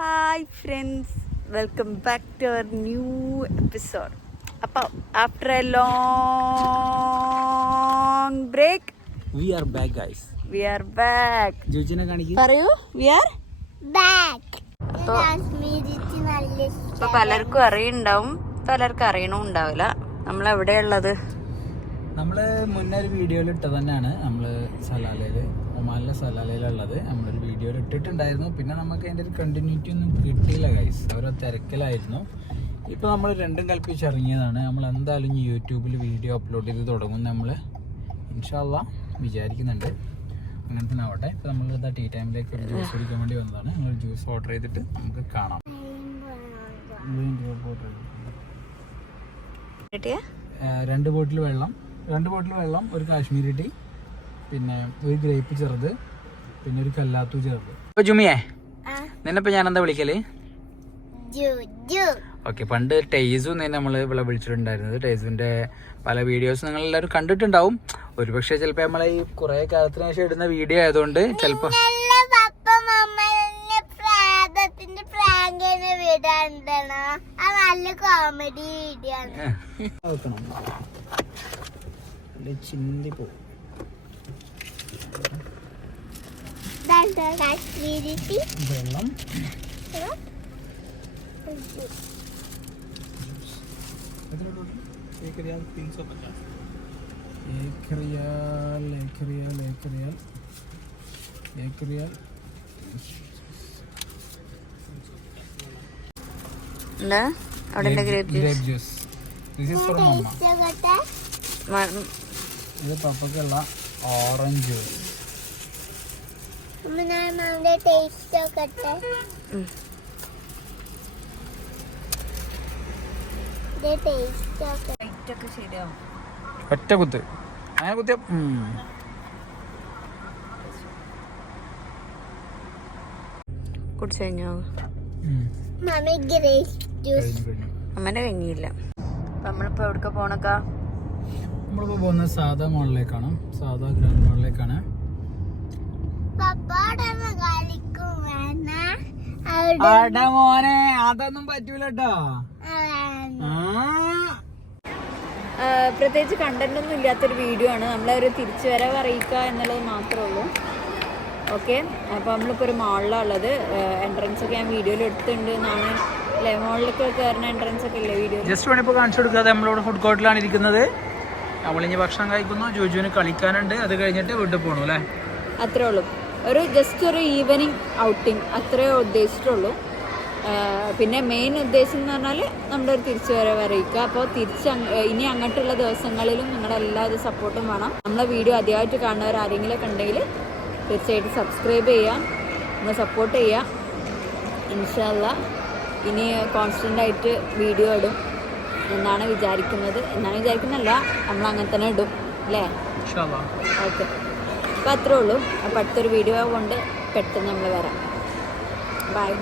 Hi friends, welcome back to our new episode. അപ്പോൾ after a long break We are back, guys. We are back. ജോജിനെ കാണിക്ക്. പറയൂ, V are back. അപ്പോൾ പലർക്കും അറിയുണ്ടാവും, പലർക്കും അറിയണവും ഉണ്ടാവില്ല നമ്മളെവിടെയുള്ളത്. നമ്മള് മുന്നേ ഒരു വീഡിയോയിൽ ഇട്ടത് തന്നെയാണ്. നമ്മള് സലാലയില്, ഒമാനിലെ സലാലയിലുള്ളത് നമ്മളൊരു വീഡിയോയിൽ ഇട്ടിട്ടുണ്ടായിരുന്നു. പിന്നെ നമുക്ക് അതിന്റെ ഒരു കണ്ടിന്യൂറ്റി ഒന്നും കിട്ടിയില്ല ഗൈസ്, ഓരോ തിരക്കിലായിരുന്നു. ഇപ്പൊ നമ്മൾ രണ്ടും കൽപ്പിച്ചിറങ്ങിയതാണ്. നമ്മൾ എന്തായാലും യൂട്യൂബിൽ വീഡിയോ അപ്ലോഡ് ചെയ്ത് തുടങ്ങും നമ്മൾ, ഇൻഷാ അള്ളാ വിചാരിക്കുന്നുണ്ട്. അങ്ങനെ തന്നെ ആവട്ടെ. ഇപ്പൊ നമ്മൾ ടീ ടൈമിലേക്ക് ഒരു ജ്യൂസ് കുടിക്കാൻ വേണ്ടി വന്നതാണ്. നമ്മൾ ജ്യൂസ് ഓർഡർ ചെയ്തിട്ട് നമുക്ക് കാണാം. രണ്ട് ബോട്ടിൽ വെള്ളം, ഒരു കാശ്മീരി ടീ, പിന്നെ ഒരു ഗ്രേപ്പ് ചെറുത്, പിന്നെ ഒരു കല്ലാത്തു ചെറുത്. ഇപ്പൊ ജുമിയെ നിന്നെപ്പോ ഞാൻ എന്താ വിളിക്കല്? ഓക്കെ, പണ്ട് ടേസു നമ്മൾ ഇവിടെ വിളിച്ചിട്ടുണ്ടായിരുന്നത്. ടേസുവിന്റെ പല വീഡിയോസ് നിങ്ങൾ എല്ലാവരും കണ്ടിട്ടുണ്ടാവും. ഒരുപക്ഷെ ചിലപ്പോ നമ്മളെ ഈ കുറെ കാലത്തിന് ശേഷം ഇടുന്ന വീഡിയോ ആയതുകൊണ്ട് ചിലപ്പോ ചിന്തി പോകും. വെള്ളം, ഇത് പപ്പക്കുള്ള ഓറഞ്ച് ജ്യൂസ്. ഒറ്റ കുത്ത് അങ്ങനെ കുത്തിയ കുടിച്ചു കഴിഞ്ഞോ? അമ്മേന്റെ കഴിഞ്ഞില്ല. നമ്മളിപ്പോ എവിടേക്കാ പോണക്കാ? നമ്മളിപ്പോ പോകുന്നത് സാധാ മോളിലേക്കാണ്, സാധാ ഗ്രൗണ്ട് മോളിലേക്കാണ്. മോനെ അതൊന്നും പറ്റൂല കേട്ടോ. പ്രത്യേകിച്ച് കണ്ടന്റ് ഒന്നും ഇല്ലാത്തൊരു വീഡിയോ ആണ്. നമ്മളൊരു തിരിച്ചു വരവ് അറിയിക്കുക എന്നുള്ളത് മാത്രമേ ഉള്ളൂ. ഓക്കെ, അപ്പോൾ നമ്മളിപ്പോൾ ഒരു മാളിലാണ് ഉള്ളത്. എൻട്രൻസ് ഒക്കെ ഞാൻ വീഡിയോയിൽ എടുത്തിട്ടുണ്ട് എന്നാണ് അല്ലേ? മോളിലൊക്കെ കയറുന്ന എൻട്രൻസ് ഒക്കെ ഇല്ലേ വീഡിയോ? ജസ്റ്റ് വേണിപ്പോൾ കാണിച്ചു കൊടുക്കാതെ നമ്മളിവിടെ ഫുഡ് കോർട്ടിലാണ് ഇരിക്കുന്നത്. നമ്മളിനി ഭക്ഷണം കഴിക്കുന്നു, ജോജുവിന് കളിക്കാനുണ്ട്, അത് കഴിഞ്ഞിട്ട് വീട്ടിൽ പോകണു അല്ലേ? അത്രേ ഉള്ളൂ. ജസ്റ്റ് ഒരു ഈവനിങ് ഔട്ടിങ് അത്രേ ഉദ്ദേശിച്ചിട്ടുള്ളൂ. പിന്നെ മെയിൻ ഉദ്ദേശം എന്ന് പറഞ്ഞാൽ നമ്മുടെ ഒരു തിരിച്ചു വരവ് അറിയിക്കുക. അപ്പോൾ ഇനി അങ്ങോട്ടുള്ള ദിവസങ്ങളിലും നിങ്ങളുടെ എല്ലാവിധ സപ്പോർട്ടും വേണം. നമ്മളെ വീഡിയോ ആദ്യമായിട്ട് കാണുന്നവർ ആരെങ്കിലുമൊക്കെ ഉണ്ടെങ്കിൽ തീർച്ചയായിട്ടും സബ്സ്ക്രൈബ് ചെയ്യുക, നമ്മൾ സപ്പോർട്ട് ചെയ്യുക. ഇൻഷാ അല്ലാ ഇനി കോൺസ്റ്റൻ്റായിട്ട് വീഡിയോ ഇടും എന്നാണ് വിചാരിക്കുന്നതല്ല, നമ്മൾ അങ്ങനെ തന്നെ ഇടും അല്ലേ? ഓക്കെ, അപ്പോൾ അത്രേ ഉള്ളൂ. അപ്പോൾ അടുത്തൊരു വീഡിയോ കൊണ്ട് പെട്ടെന്ന് നമ്മൾ വരാം. ബൈ.